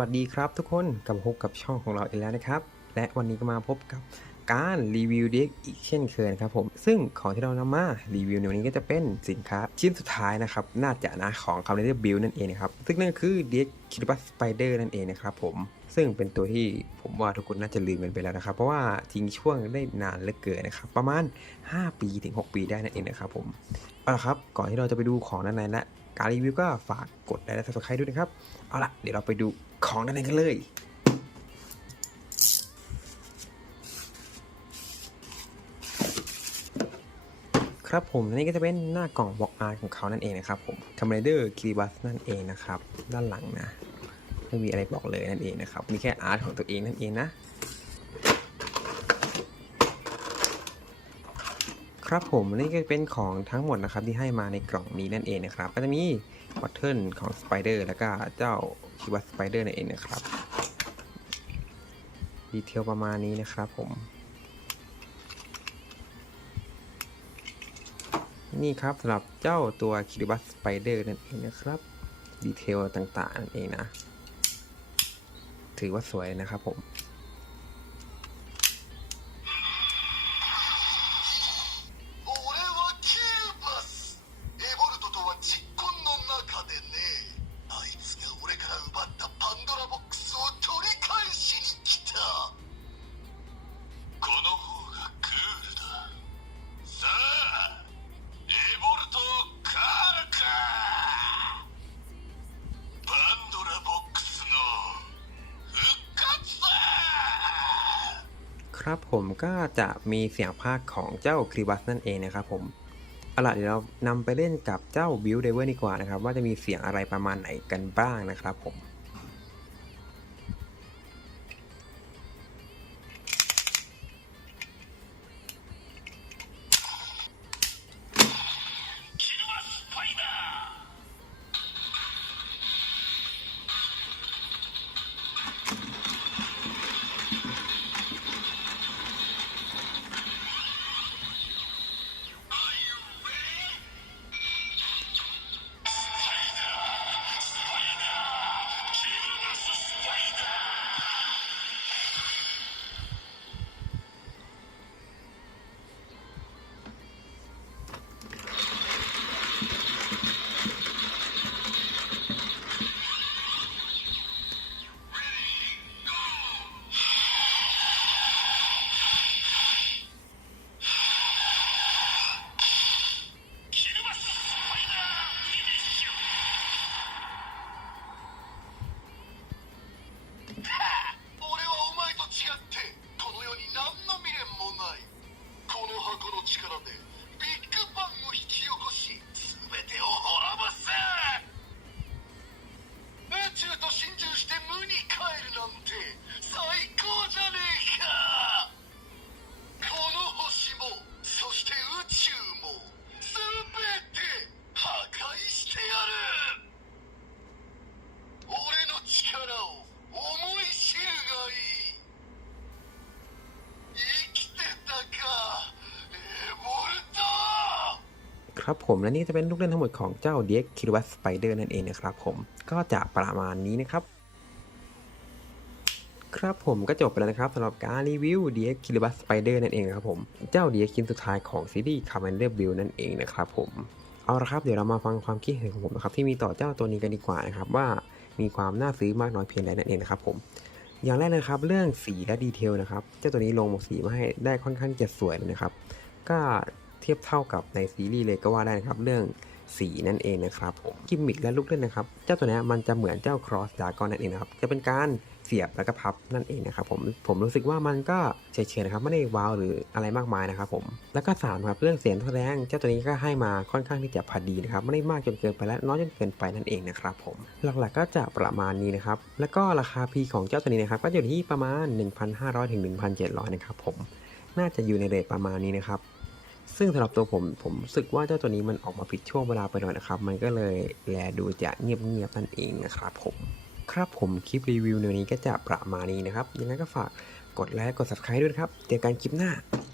วัสดีครับทุกคนกลับมาพบกับช่องของเราอีกแล้วนะครับ และวันนี้ก็มาพบกับการรีวิวเด็กอีกเช่นเคยนะครับผมซึ่งของที่เรานำมารีวิวในวันนี้ก็จะเป็นสินค้าชิ้นสุดท้ายนะครับ น่าจะนะของคำเรียกบิลนั่นเองนะครับ ซึ่งนั่นคือเด็กคิดบัสสไปเดอร์นั่นเองนะครับผมซึ่งเป็นตัวที่ผมว่าทุกคนน่าจะลืมกันไปแล้วนะครับ เพราะว่าทิ้งช่วงได้นานเหลือเกินนะครับ ประมาณ 5 ปีถึง 6 ปีได้นั่นเองนะครับผมเอาละครับก่อนที่เราจะไปดูของด้านในและ การรีวิวก็ฝากกดไลค์และ subscribe ด้วยนะครับ เอาละเดี๋ยวเราไปดูของด้านในกันเลยครับผมนี่ก็จะเป็นหน้ากล่องบอกอาร์ของเขานั่นเองนะครับผมคา m ม r เดอร์คีบัสนั่นเองนะครับ ด้านหลังนะ ไม่มีอะไรบอกเลยนั่นเองนะครับ มีแค่อาร์ตของตัวเองนั่นเองนะ ครับผมนี่ก็เป็นของทั้งหมดนะครับที่ให้มาในกล่องนี้นั่นเองนะครับก็จะมีบัตเทิลของสไปเดอร์แล้วก็เจ้าคิวัสไปเดอร์นั่นเองนะครับดีเทลประมาณนี้นะครับผม นี่ครับสำหรับเจ้าตัวคิริบัสสไปเดอร์นั่นเองนะครับดีเทลต่างๆนั่นเองนะ ถือว่าสวยนะครับผม ครับผมก็จะมีเสียงภาคของเจ้าคริบัสนั่นเองนะครับผมเอาล่ะเดี๋ยวเรานำไปเล่นกับเจ้าบิวเดเวอร์ดีกว่านะครับ ว่าจะมีเสียงอะไรประมาณไหนกันบ้างนะครับผม ครับผมและนี่จะเป็นลูกเล่นทั้งหมดของเจ้าเด็กคิรวัสสไปเดอร์นั่นเองนะครับผมก็จะประมาณนี้นะครับ ครับผมก็จบไปแล้วนะครับสำหรับการรีวิว DX k i l o b u t Spider นั่นเองนะครับผมเจ้า DX ชิ้นสุดท้ายของซีรีส์ Commander Build นั่นเองนะครับผมเอาละครับเดี๋ยวเรามาฟังความคิดเห็นของผมนะครับที่มีต่อเจ้าตัวนี้กันดีกว่านะครับว่ามีความน่าซื้อมากน้อยเพียงใดนั่นเองนะครับผมอย่างแรกเลยครับเรื่องสีและดีเทลนะครับเจ้าตัวนี้ลงสีมาให้ได้ค่อนข้างจะสวยนะครับ ก็ ทียบเท่ากับในซีรีส์เลยก็ว่าได้นะครับเรื่องสีนั่นเองนะครับผมกิมมิคและลูกเล่นนะครับ เจ้าตัวนี้มันจะเหมือนเจ้าครอสดากอนนั่นเองนะครับ จะเป็นการเสียบแล้วก็พับนั่นเองนะครับผมผมรู้สึกว่ามันก็เฉยๆนะครับไม่ได้ว้าวหรืออะไรมากมายนะครับผมแล้วก็สามครับเรื่องเสียงแสดงเจ้าตัวนี้ก็ให้มาค่อนข้างที่จะพอดีนะครับไม่ได้มากจนเกินไปและน้อยจนเกินไปนั่นเองนะครับผมหลักๆก็จะประมาณนี้นะครับแล้วก็ราคา P ของเจ้าตัวนี้นะครับก็อยู่ที่ประมาณ 1,500ถึง1,700นะครับผมน่าจะอยู่ในเรทประมาณนี้นะครับ ซึ่งสำหรับตัวผมผมรู้สึกว่าเจ้าตัวนี้มันออกมาผิดช่วงเวลาไปหน่อยนะครับ มันก็เลยแลดูจะเงียบๆนั่นเองนะครับผม ครับผมคลิปรีวิวในวันนี้ก็จะประมาณนี้นะครับ ยังไงก็ฝากกดไลค์กด subscribe ด้วยครับ เจอกันคลิปหน้า